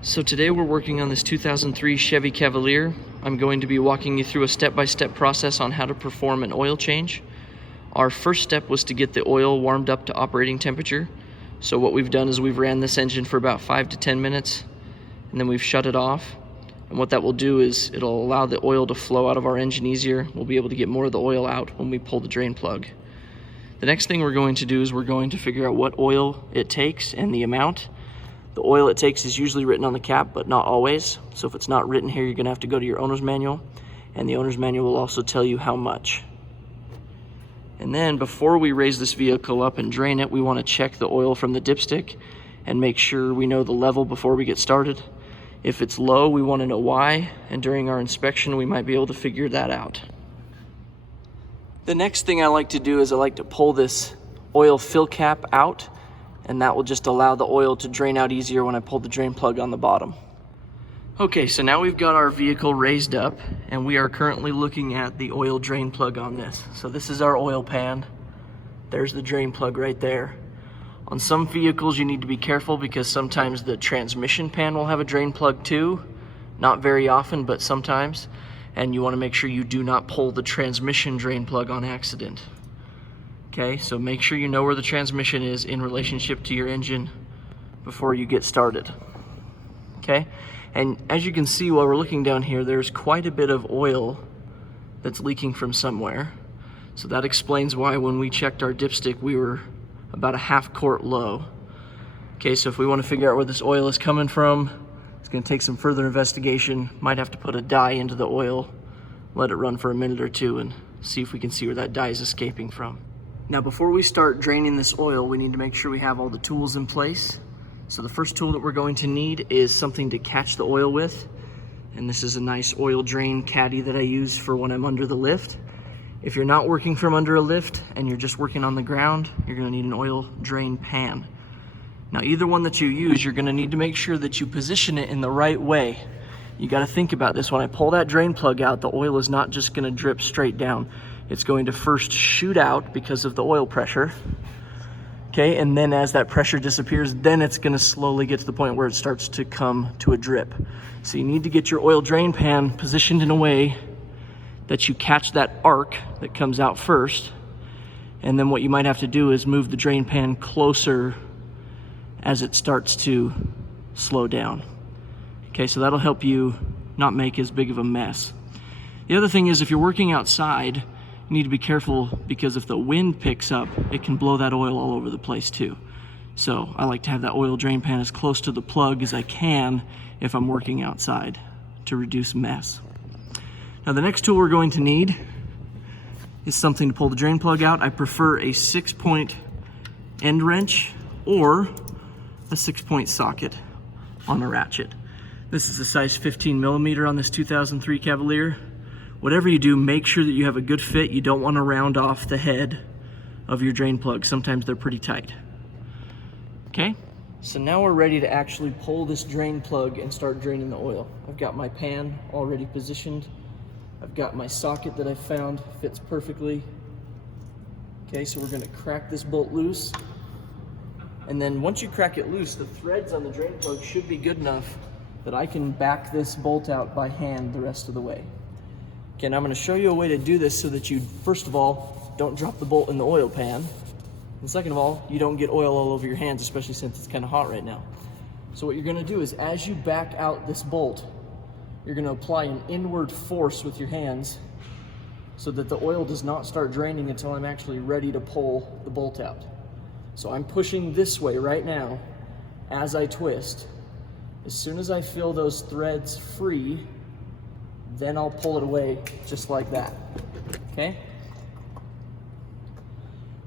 So today we're working on this 2003 Chevy Cavalier. I'm going to be walking you through a step-by-step process on how to perform an oil change. Our first step was to get the oil warmed up to operating temperature. So what we've done is we've ran this engine for about 5 to 10 minutes and then we've shut it off. And what that will do is it'll allow the oil to flow out of our engine easier. We'll be able to get more of the oil out when we pull the drain plug. The next thing we're going to do is we're going to figure out what oil it takes and the amount. The oil it takes is usually written on the cap, but not always. So if it's not written here, you're gonna have to go to your owner's manual, and the owner's manual will also tell you how much. And then before we raise this vehicle up and drain it, we wanna check the oil from the dipstick and make sure we know the level before we get started. If it's low, we wanna know why, and during our inspection, we might be able to figure that out. The next thing I like to do is I like to pull this oil fill cap out, and that will just allow the oil to drain out easier when I pull the drain plug on the bottom. Okay, so now we've got our vehicle raised up and we are currently looking at the oil drain plug on this. So this is our oil pan. There's the drain plug right there. On some vehicles you need to be careful because sometimes the transmission pan will have a drain plug too. Not very often, but sometimes. And you want to make sure you do not pull the transmission drain plug on accident. Okay, so make sure you know where the transmission is in relationship to your engine before you get started. Okay, and as you can see while we're looking down here, there's quite a bit of oil that's leaking from somewhere. So that explains why when we checked our dipstick, we were about a half quart low. Okay, so if we want to figure out where this oil is coming from, it's going to take some further investigation. Might have to put a dye into the oil, let it run for a minute or two, and see if we can see where that dye is escaping from. Now before we start draining this oil, we need to make sure we have all the tools in place. So the first tool that we're going to need is something to catch the oil with. And this is a nice oil drain caddy that I use for when I'm under the lift. If you're not working from under a lift and you're just working on the ground, you're gonna need an oil drain pan. Now either one that you use, you're gonna need to make sure that you position it in the right way. You gotta think about this. When I pull that drain plug out, the oil is not just gonna drip straight down. It's going to first shoot out because of the oil pressure. Okay, and then as that pressure disappears, then it's gonna slowly get to the point where it starts to come to a drip. So you need to get your oil drain pan positioned in a way that you catch that arc that comes out first. And then what you might have to do is move the drain pan closer as it starts to slow down. Okay, so that'll help you not make as big of a mess. The other thing is if you're working outside, you need to be careful because if the wind picks up, it can blow that oil all over the place too. So I like to have that oil drain pan as close to the plug as I can if I'm working outside to reduce mess. Now the next tool we're going to need is something to pull the drain plug out. I prefer a 6-point end wrench or a 6-point socket on a ratchet. This is a size 15 millimeter on this 2003 Cavalier. Whatever you do, make sure that you have a good fit. You don't want to round off the head of your drain plug. Sometimes they're pretty tight. Okay, so now we're ready to actually pull this drain plug and start draining the oil. I've got my pan already positioned. I've got my socket that I found fits perfectly. Okay, so we're gonna crack this bolt loose. And then once you crack it loose, the threads on the drain plug should be good enough that I can back this bolt out by hand the rest of the way. Okay, and I'm going to show you a way to do this so that you, first of all, don't drop the bolt in the oil pan. And second of all, you don't get oil all over your hands, especially since it's kind of hot right now. So what you're going to do is as you back out this bolt, you're going to apply an inward force with your hands so that the oil does not start draining until I'm actually ready to pull the bolt out. So I'm pushing this way right now as I twist. As soon as I feel those threads free, then I'll pull it away just like that, okay?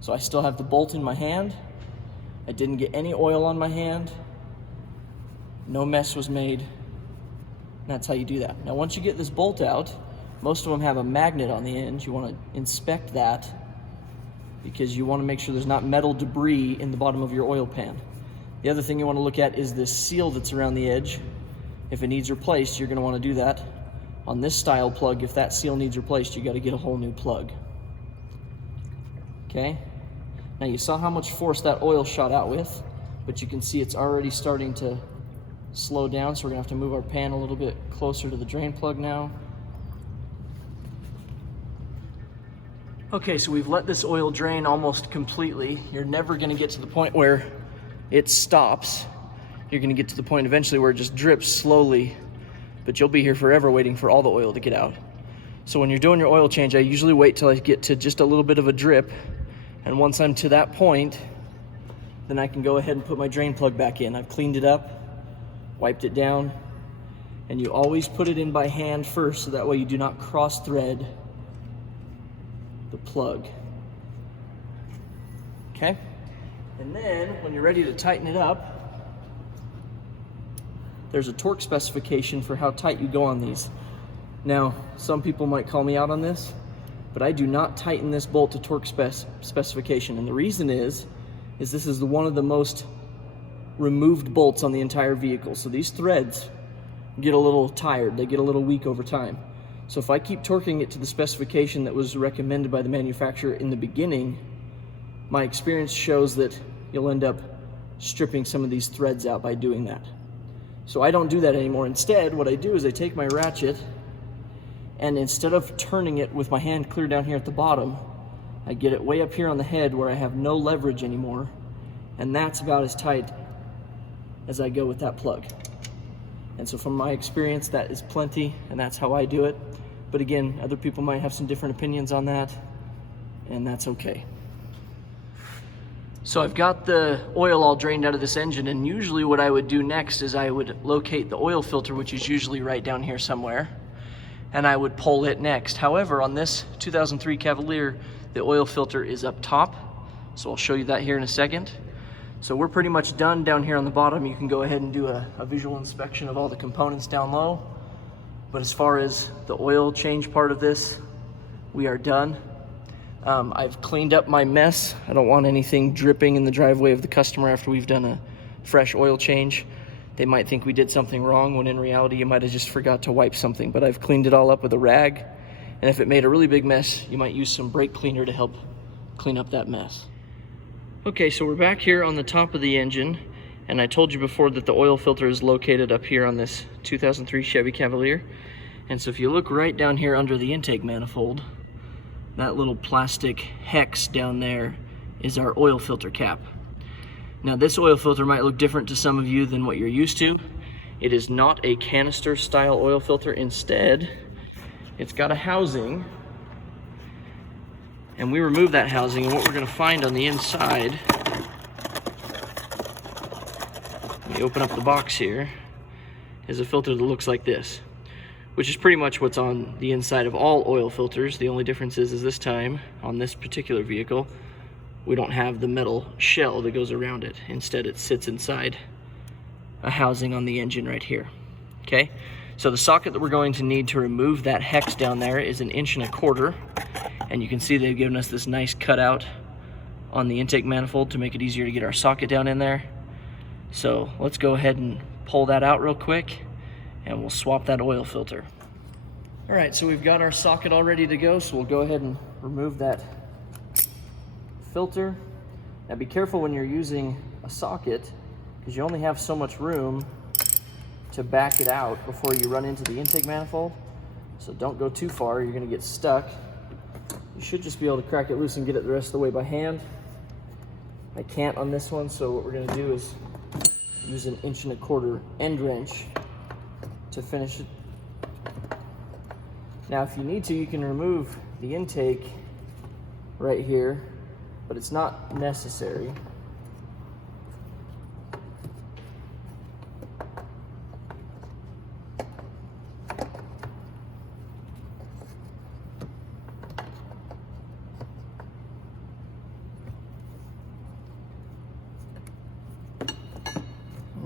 So I still have the bolt in my hand. I didn't get any oil on my hand. No mess was made. That's how you do that. Now once you get this bolt out, most of them have a magnet on the end. You want to inspect that because you want to make sure there's not metal debris in the bottom of your oil pan. The other thing you want to look at is this seal that's around the edge. If it needs replaced, you're going to want to do that. On this style plug, if that seal needs replaced, you got to get a whole new plug. Okay? Now you saw how much force that oil shot out with, but you can see it's already starting to slow down, so we're gonna have to move our pan a little bit closer to the drain plug now. Okay, so we've let this oil drain almost completely. You're never gonna get to the point where it stops. You're gonna get to the point eventually where it just drips slowly, but you'll be here forever waiting for all the oil to get out. So when you're doing your oil change, I usually wait till I get to just a little bit of a drip, and once I'm to that point, then I can go ahead and put my drain plug back in. I've cleaned it up, wiped it down, and you always put it in by hand first, so that way you do not cross thread the plug. Okay? And then when you're ready to tighten it up, there's a torque specification for how tight you go on these. Now, some people might call me out on this, but I do not tighten this bolt to torque specification. And the reason is this is one of the most removed bolts on the entire vehicle. So these threads get a little tired, they get a little weak over time. So if I keep torquing it to the specification that was recommended by the manufacturer in the beginning, my experience shows that you'll end up stripping some of these threads out by doing that. So I don't do that anymore. Instead, what I do is I take my ratchet, and instead of turning it with my hand clear down here at the bottom, I get it way up here on the head where I have no leverage anymore, and that's about as tight as I go with that plug. And so from my experience, that is plenty, and that's how I do it. But again, other people might have some different opinions on that, and that's okay. So I've got the oil all drained out of this engine, and usually what I would do next is I would locate the oil filter, which is usually right down here somewhere, and I would pull it next. However, on this 2003 Cavalier, the oil filter is up top, so I'll show you that here in a second. So we're pretty much done down here on the bottom. You can go ahead and do a visual inspection of all the components down low. But as far as the oil change part of this, we are done. I've cleaned up my mess. I don't want anything dripping in the driveway of the customer after we've done a fresh oil change. They might think we did something wrong, when in reality you might have just forgot to wipe something. But I've cleaned it all up with a rag, and if it made a really big mess, you might use some brake cleaner to help clean up that mess. Okay, so we're back here on the top of the engine, and I told you before that the oil filter is located up here on this 2003 Chevy Cavalier. And so if you look right down here under the intake manifold, that little plastic hex down there is our oil filter cap. Now this oil filter might look different to some of you than what you're used to. It is not a canister style oil filter. Instead, it's got a housing, and we remove that housing, and what we're going to find on the inside, when you open up the box here, is a filter that looks like this, which is pretty much what's on the inside of all oil filters. The only difference is this time, on this particular vehicle, we don't have the metal shell that goes around it. Instead, it sits inside a housing on the engine right here. Okay, so the socket that we're going to need to remove that hex down there is 1.25 inches. And you can see they've given us this nice cutout on the intake manifold to make it easier to get our socket down in there. So let's go ahead and pull that out real quick, and we'll swap that oil filter. All right, so we've got our socket all ready to go, so we'll go ahead and remove that filter. Now be careful when you're using a socket, because you only have so much room to back it out before you run into the intake manifold. So don't go too far, you're gonna get stuck. You should just be able to crack it loose and get it the rest of the way by hand. I can't on this one, so what we're gonna do is use 1.25 inch end wrench to finish it. Now if you need to, you can remove the intake right here, but it's not necessary.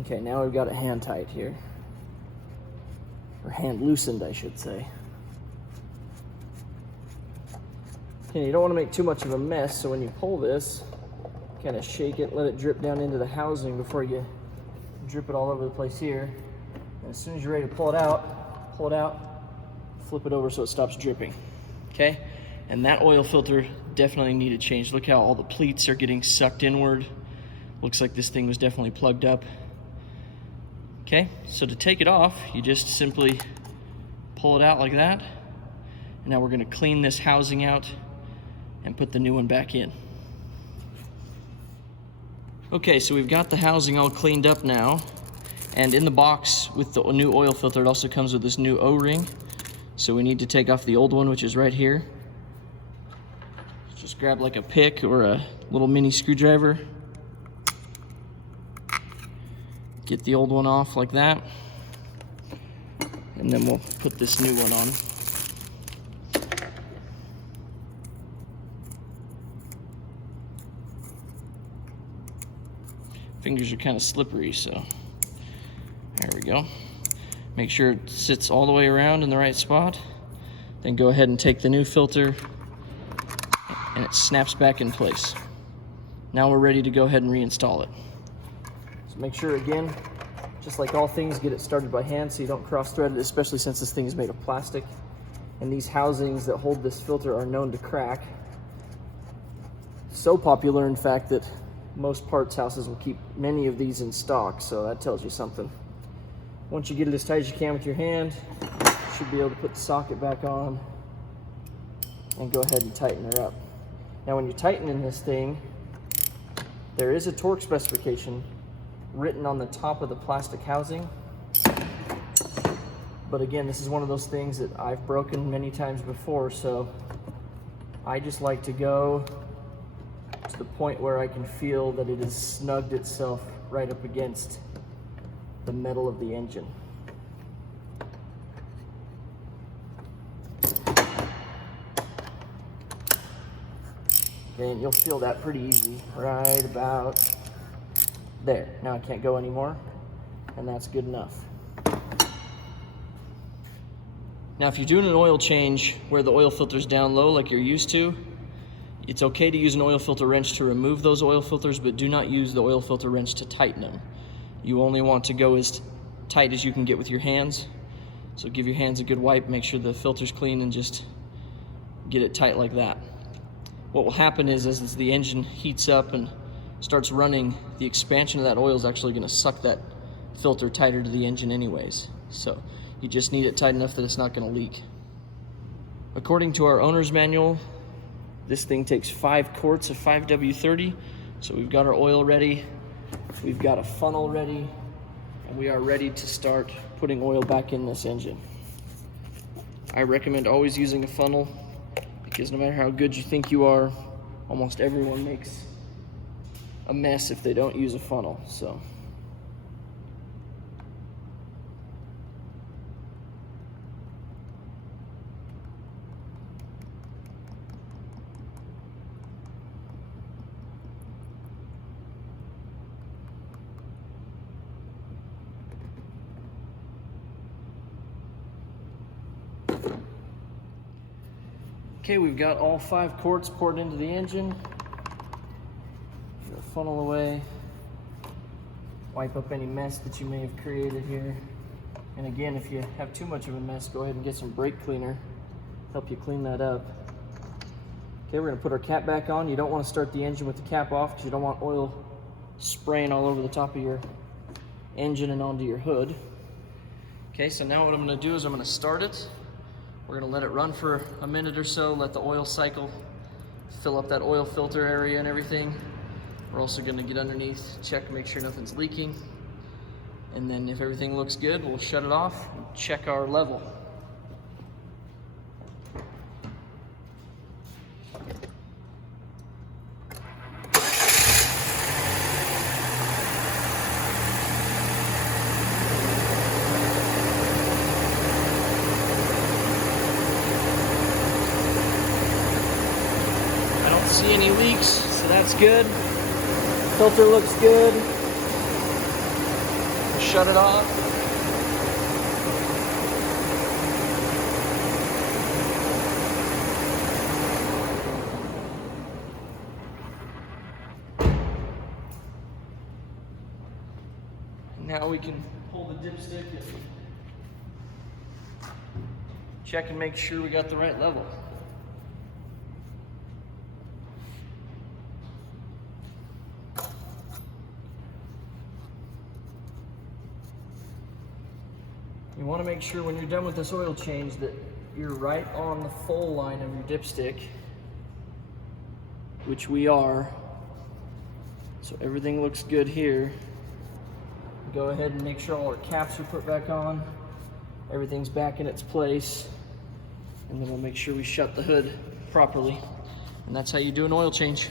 Okay, now we've got it hand tight here, or hand loosened, I should say. Okay, you don't want to make too much of a mess, so when you pull this, kind of shake it, let it drip down into the housing before you drip it all over the place here. And as soon as you're ready to pull it out, flip it over so it stops dripping. Okay, and that oil filter definitely needed change. Look how all the pleats are getting sucked inward. Looks like this thing was definitely plugged up. Okay, so to take it off, you just simply pull it out like that. And now we're going to clean this housing out and put the new one back in. Okay, so we've got the housing all cleaned up now. And in the box with the new oil filter, it also comes with this new O-ring. So we need to take off the old one, which is right here. Just grab like a pick or a little mini screwdriver. Get the old one off like that. And then we'll put this new one on. Fingers are kind of slippery, so there we go. Make sure it sits all the way around in the right spot. Then go ahead and take the new filter and it snaps back in place. Now we're ready to go ahead and reinstall it. So make sure, again, just like all things, get it started by hand so you don't cross thread it, especially since this thing is made of plastic. And these housings that hold this filter are known to crack. So popular, in fact, that most parts houses will keep many of these in stock, so that tells you something. Once you get it as tight as you can with your hand, you should be able to put the socket back on and go ahead and tighten her up. Now when you're tightening this thing, there is a torque specification written on the top of the plastic housing. But again, this is one of those things that I've broken many times before, so I just like to go to the point where I can feel that it has snugged itself right up against the metal of the engine. Okay, and you'll feel that pretty easy, right about there. Now I can't go anymore, and that's good enough. Now if you're doing an oil change where the oil filter's down low like you're used to, it's okay to use an oil filter wrench to remove those oil filters, but do not use the oil filter wrench to tighten them. You only want to go as tight as you can get with your hands. So give your hands a good wipe, make sure the filter's clean, and just get it tight like that. What will happen is, as the engine heats up and starts running, the expansion of that oil is actually going to suck that filter tighter to the engine anyways. So you just need it tight enough that it's not going to leak. According to our owner's manual, this thing takes 5 quarts of 5W30. So we've got our oil ready, we've got a funnel ready, and we are ready to start putting oil back in this engine. I recommend always using a funnel because no matter how good you think you are, almost everyone makes a mess if they don't use a funnel. So okay, we've got all 5 quarts poured into the engine. Get the funnel away. Wipe up any mess that you may have created here. And again, if you have too much of a mess, go ahead and get some brake cleaner. Help you clean that up. Okay, we're gonna put our cap back on. You don't wanna start the engine with the cap off because you don't want oil spraying all over the top of your engine and onto your hood. Okay, so now what I'm gonna do is I'm gonna start it. We're gonna let it run for a minute or so, let the oil cycle, fill up that oil filter area and everything. We're also gonna get underneath, check, make sure nothing's leaking. And then if everything looks good, we'll shut it off and check our level. See any leaks, so that's good. Filter looks good. Shut it off. And now we can pull the dipstick and check and make sure we got the right level. You want to make sure when you're done with this oil change that you're right on the full line of your dipstick, which we are. So everything looks good here. Go ahead and make sure all our caps are put back on. Everything's back in its place. And then we'll make sure we shut the hood properly. And that's how you do an oil change.